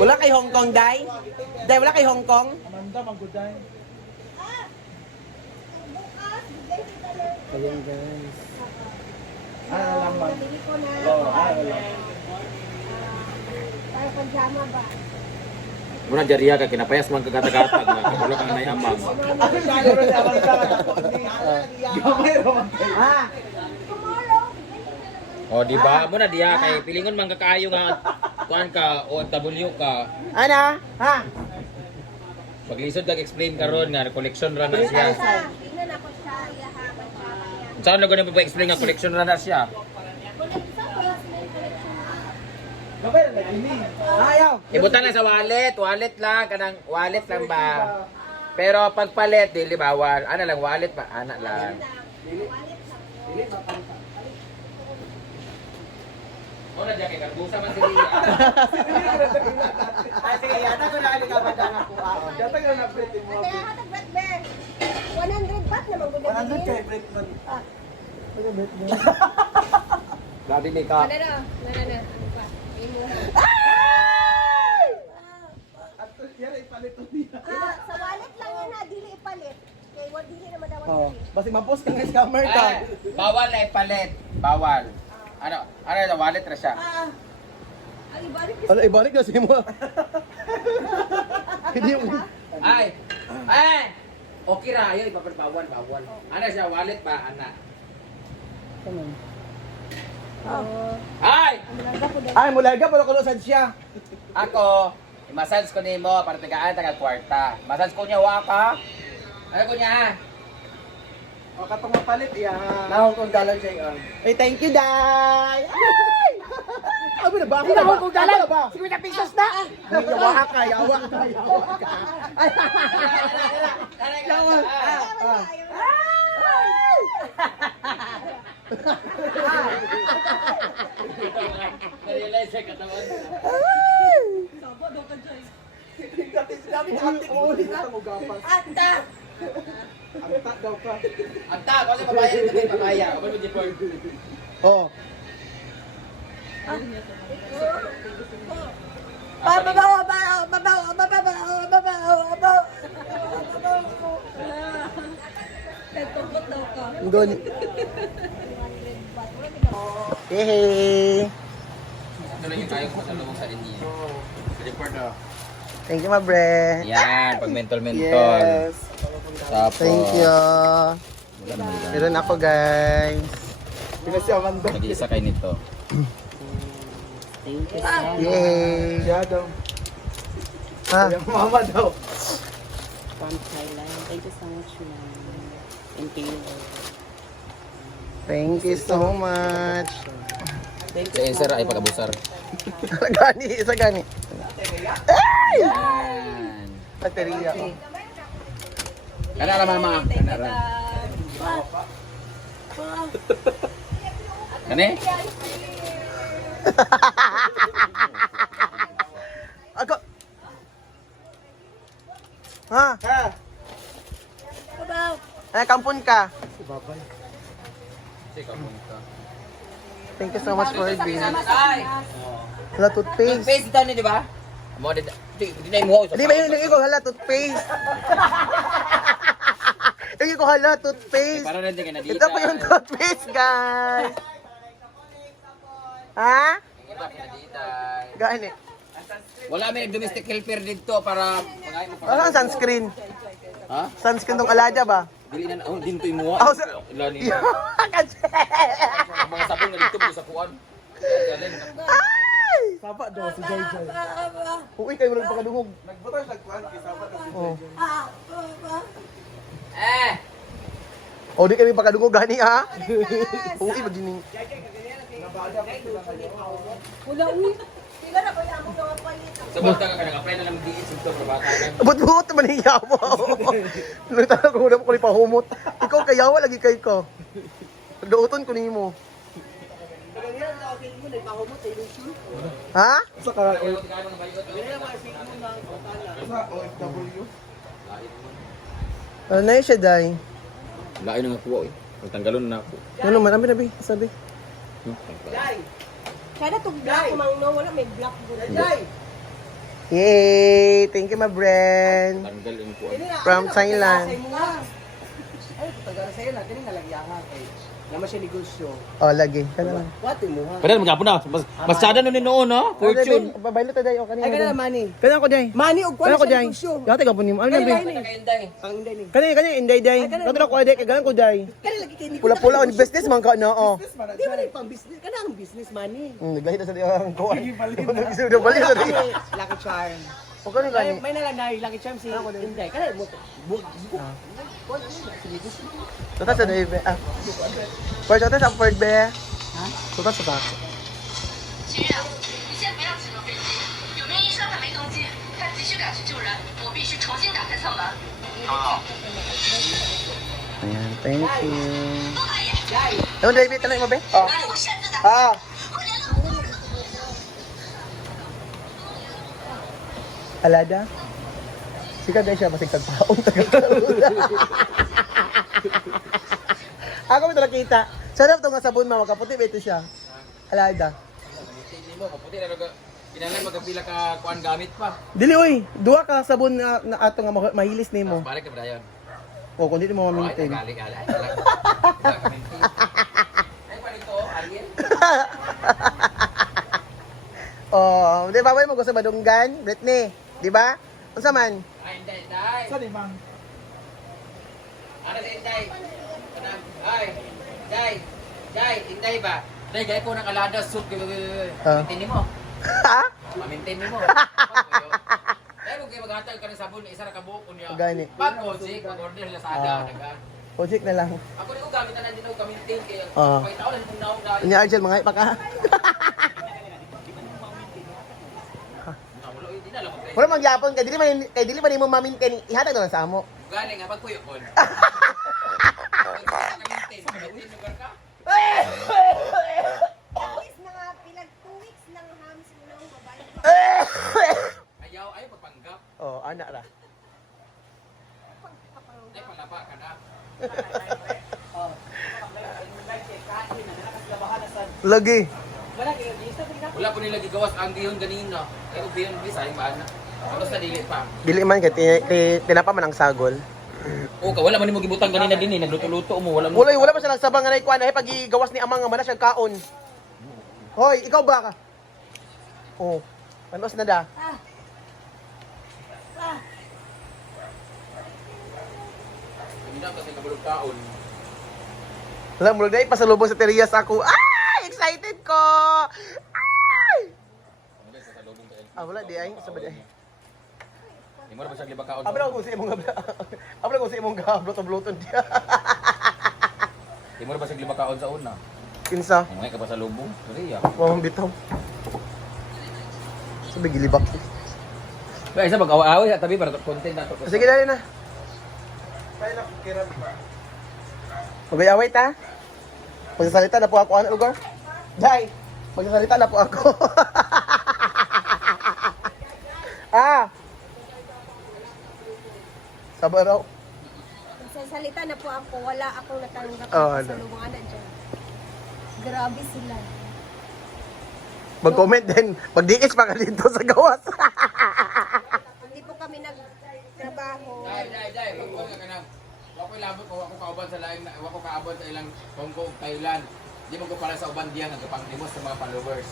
Wala kay Hong Kong, Day? Day, wala kay Hong Kong? Amanda, mangguday. Ayan, guys. Laman. Nabili ko na. Wala. Para pajama ba? Muna jariya ka kinapayas man kagata-gata nga kabulo kang nay amang. Ako siya rin sa Amanda. Gamay raman kayo. O di ba? Muna diya kay pilingon man kakaayo nga kuan ka OFW ka. Ana? Ha? Paglisod kag explain karon nga collection ra na siya. Tingnan ako siya. Iyahaban siya. Saan na gani pa explain nga collection ra na siya? Gamay rin ini. Ayaw. Ibutan lang sa wallet lang kanang wallet lang ba. Pero pagpalit dili bawal. Ana lang wallet pa ana lang. Muna diya kay karbusa man si Lia. Sige, yata ko na ka ba na ko. Data ka na print mo. Kaya hatag bet be. 100 baht naman gud. 100 kay print man. Grabe ni ka. Ano na? Ano pa? Imo. At yan ay paliton niya. Sa wallet lang yan ha, dili ipalit. Kay wa dili naman daw Oh, dili. basi ma-post ka nga scammer ka. Bawal na ipalit. Bawal. Ano na wallet ra siya. Ay ibalik Ano, ibalik na si mo. Hindi yung... Ay. Okay ra ayo bawal. Ana siya wallet pa ana. Ay! Ay, mulaga, pero kulusad siya. Ako, i-massage ko nimo para tagaan taga kwarta. Massage ko niya wa ka. Ano ko niya? O katong mapalit iya. Nahong kong dalan siya. Ay, thank you, Day! Ay! Abi na ba? Ako nahong kong dalan ba? 50 pesos na! Yawa ka. Yawa ka. Yawa. Na-realize siya katawan. Dami na active mo ulit na mo gapas. Ata. Ang daw ka. Anta, kasi papaya rin ito papaya. Kapag mo Jepor. Oh. Doon. Hehe. Ito lang yung tayo sa salubong sa inyo. Sa Jepor na. Thank you, my bre. Yan, pag mentol-mentol. Yes. Tapos, Thank you. wala naman yan. Meron ako, guys. Pina si Amanda. Nag-iisa kayo nito. Yay. Siya daw. Ha? Yung mama daw. From Thailand. Thank you so much, ma'am. Thank you. Thank you so much. Sa Enser ay pagabusar. Gani, isa gani. Yan. Baterya. Kana ra mama. Kana ra. Kani? Ako. Ha? Ha. Ay, kampun ka. Si Babay. Sika mo ka. Thank you so much for being. Ay. Hala, toothpaste. Face dito ni di ba? Mo di na mo. Hindi ba yun yung ko hala, toothpaste? Yung ko hala, toothpaste. Para rin din na dito. Ito pa yung toothpaste, guys. Ha? Gani. Wala may domestic helper dito para pagain mo Ano ang sunscreen? Ha? Sunscreen tong alaja ba? Dili na din to imuha. Oh, sa- Lani. Kasi. Mga sabon nga dito sa kuan. Ay! Sapa daw si Joy Joy. Uy, kayo walang pakadungog. Nagbutas nagkuhan kay sapa daw si Joy Oh. Joy. Eh. Oh, di kami pakadungog gani ha? Uy, magining. Sabot ka ka nag-apply na lang diit sa bata kan. Abot-buot naman yung yawa. Nagtaka ko na ko ni pahumot. Ikaw kayawa lagi kay ko. Duoton ko nimo. Ha? Sa ka sa OFW. Ano na yun siya, Day? Lain nga kuha eh. Pagtanggalon na ako. Ano man, nabi, sabi. Kada tug black ko mang no, wala may black gud. Yay! Thank you, my friend. Tanggal yung kuwan. From Thailand. Ay, pagkara sa'yo na, kini nalagyangan kay. Naman siya negosyo. Oh, lagi. Kana lang. What mo ha? Pero magapon na. Masyado na ni noon, no? Fortune. Babaylo tayo o kanina. Ay, kana money. Kana ko day. Money og Kana kwan ko sa day. negosyo. Dati ka po nimo. Ano Kani ba? ni. Ang inday ni. Kanina inday day. Dati ko day kay kana ko day. Kani lagi kay ni. Pula-pula on business man ka no. Oh. Di ba ni pang business? Kana ang business money. Naglahi na sa ang ko. Nagsudo bali sa di. Lucky charm. O kanina Ay, gani. may nalang lucky charm si Inday. Kana mo. Tutas sa day. Ah. First tutas sa Ford be. Ha? Tutas sa taas. 秦月，你先不要启动飞机，有名医生还没登机，他急需赶去救人，我必须重新打开舱门。 Ayan, thank you. Ano David, tanay mo be? Oh. 我擅自打。 Ah. Alada? Sika guys siya, masig tagpaon. Ako mo ito nakita. Sarap ito nga sabon mo, makaputi ba ito siya? Alada. Kaputi na lang. Kinalang magkapila ka kuan gamit pa. Dili oy, duha ka sabon na ato nga mahilis nimo. Balik ka dayon. O kung di mo Ay, ma-maintain. gali. Ay, palito, alien. Oh, di ba mo gusto badunggan, Britney? Di ba? Unsa man? Ay, Inday. Saan ni Mang? Ano si Inday? Ay, Inday, Inday ba? Inday, gaya ko ng alada, suit. Maintain mo. Ha? Maintain mo. Ay, kung kayo maghatag ka ng sabon, isa na kabuo ko niya. Gani. Pag-consig, mag-order sila sa ada. Project na lang. Ako rin ko gamitan na din ako ka-maintain kaya. Ah. Pagkita ko lang kung naong dahil. Inya Argel mga pa ka. Wala, hindi na lang ako. Wala magyapon kay dili man nimo ma-maintain ihatag na lang sa amo. Galing nga, pagpuyo ko. Tawis na nga, pilag 2 weeks ng hams mo nang mabalik. Ayaw, pagpanggap. Oh, anak ra. Ay, palapa ka na. Lagi. Wala po nila gigawas ang gihon ganina. Ay, gihon bisay ba na. Ano sa dili pa. Dili man kay tinapa man ang sagol. O ka wala man nimo gibutang ganina din eh, nagluto-luto mo, wala mo. Wala pa siya nagsabang nga kuan ay pag igawas ni amang nga man siya kaon. Hoy, ikaw ba ka? Oh. Panos na da? Hindi na kasi kabulog taon. Wala mo dai pasalubong sa Terias ako. Ay, excited ko. Ay! Wala di ay sa baday. Di mo na ba siya liba kaon? Abra ko sa imong abra ko sa imong bluton dia. Di mo na ba siya liba kaon sa una? Kinsa? Ngay ka pa sa lubong. Sorry ah. Wawang bitaw. Sabi gilibak. Ba isa mag-away tabi para content na to. Sige dali na. Mag-away ta. Magsasalita na po ako ano lugar? Jai, magsasalita na po ako. Sabar raw. Magsasalita na po ako, wala akong natanggap Oh, sa lubungan na dyan. Grabe sila. Mag-comment din. Mag-DX pa ka dito sa gawas. Hindi po kami nagtrabaho. Dai, ko nga kanang. Ako labot ko ako kauban sa laing ako kaabot sa ilang Hong Kong, Thailand. Di mo ko para sa uban diyan ang kapanglimos sa mga followers.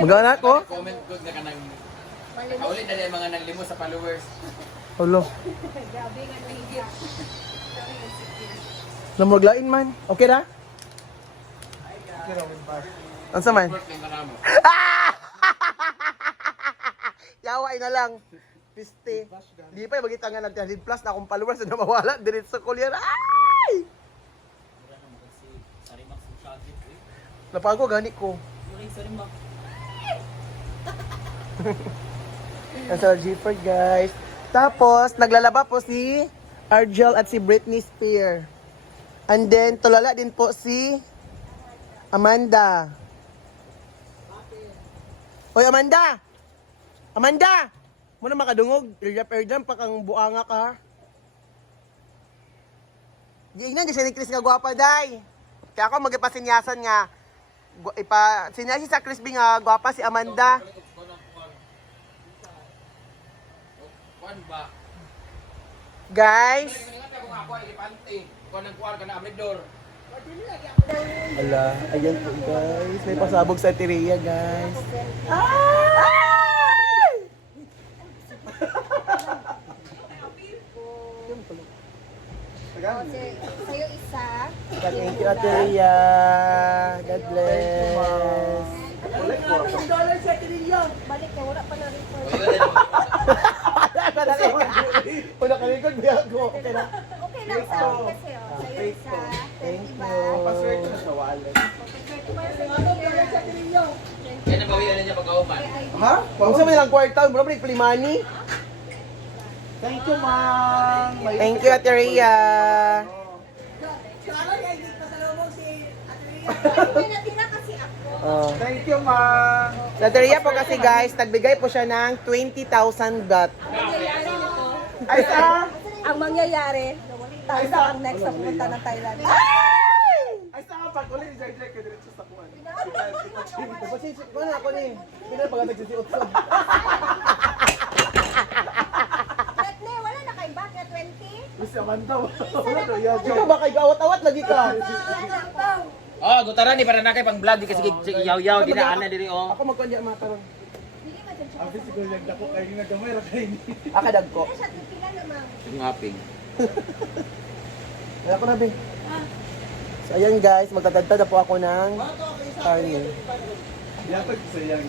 Mag-anak ko? Comment good na kanang kaulit na mga nanglimos sa followers. Hello. Grabe nga nahigit. Namaglain man. Okay na? Ano sa man? Work na mo. Yaway na lang. Piste. Di pa yung magkita nga nag-100 plus na akong followers na mawala. Dirit sa kulyan. Ay! Napago gani ko. Nasa G4 guys. Tapos, naglalaba po si Argel at si Britney Spears. And then, tulala din po si Amanda. Hoy, Amanda! Amanda! Muna makadungog. Iryap-iryam pa kang buanga ka. Di ignan, di siya ni Chris nga gwapa, day. Kaya ako magipasinyasan nga. Sinyasi sa Chris B nga gwapa si Amanda. Kuan ba? Guys, Ingatan ko nga ako ay ilipante. Kuan ang kuan ka na abridor. ala, ayan po guys. May pasabog sa Teria guys. Sa'yo isa. Thank you, Teria. God bless. Balik ka, wala pa na rin po. Una kaligod, biya ko. Okay na. Okay lang sa akin kasi, oh. Sa'yo isa. Thank 20 you. ba? Paswerte na sa wallet. Yan ang bawian niya pag-auban. Ha? Kung sa mga kwarta, mura pa Plimani. Thank you, Mang. May- Thank you, Teria. Hindi natira kasi ako. Oh. Thank you, Mang. Sa Teria po kasi guys, nagbigay po siya ng 20,000 baht. Ay, sa? Ang mangyayari, tayo sa ang next na pumunta ng Thailand. Ay, sa nga pag ulit, Jai ka diretso sa kuwan. Pasisip ko na ako ni. Hindi na pag nagsisiotso. But ne, wala na kayong back na 20? Gusto naman daw. Wala daw, yeah, Di ba ba kayo awat-awat lagi ka? Oh, gutaran di para na kay pang vlog di kasi yaw-yaw dinaanan diri oh. Ako magkandya matarong. Abi siguro nagdako kayo nga gamay ra kayo ni. Akadag ko. Siya, pila naman. Ngaping. Wala ko na, be. So, ayan guys, magtatagtad na po ako ng karne. Yatag sa yang.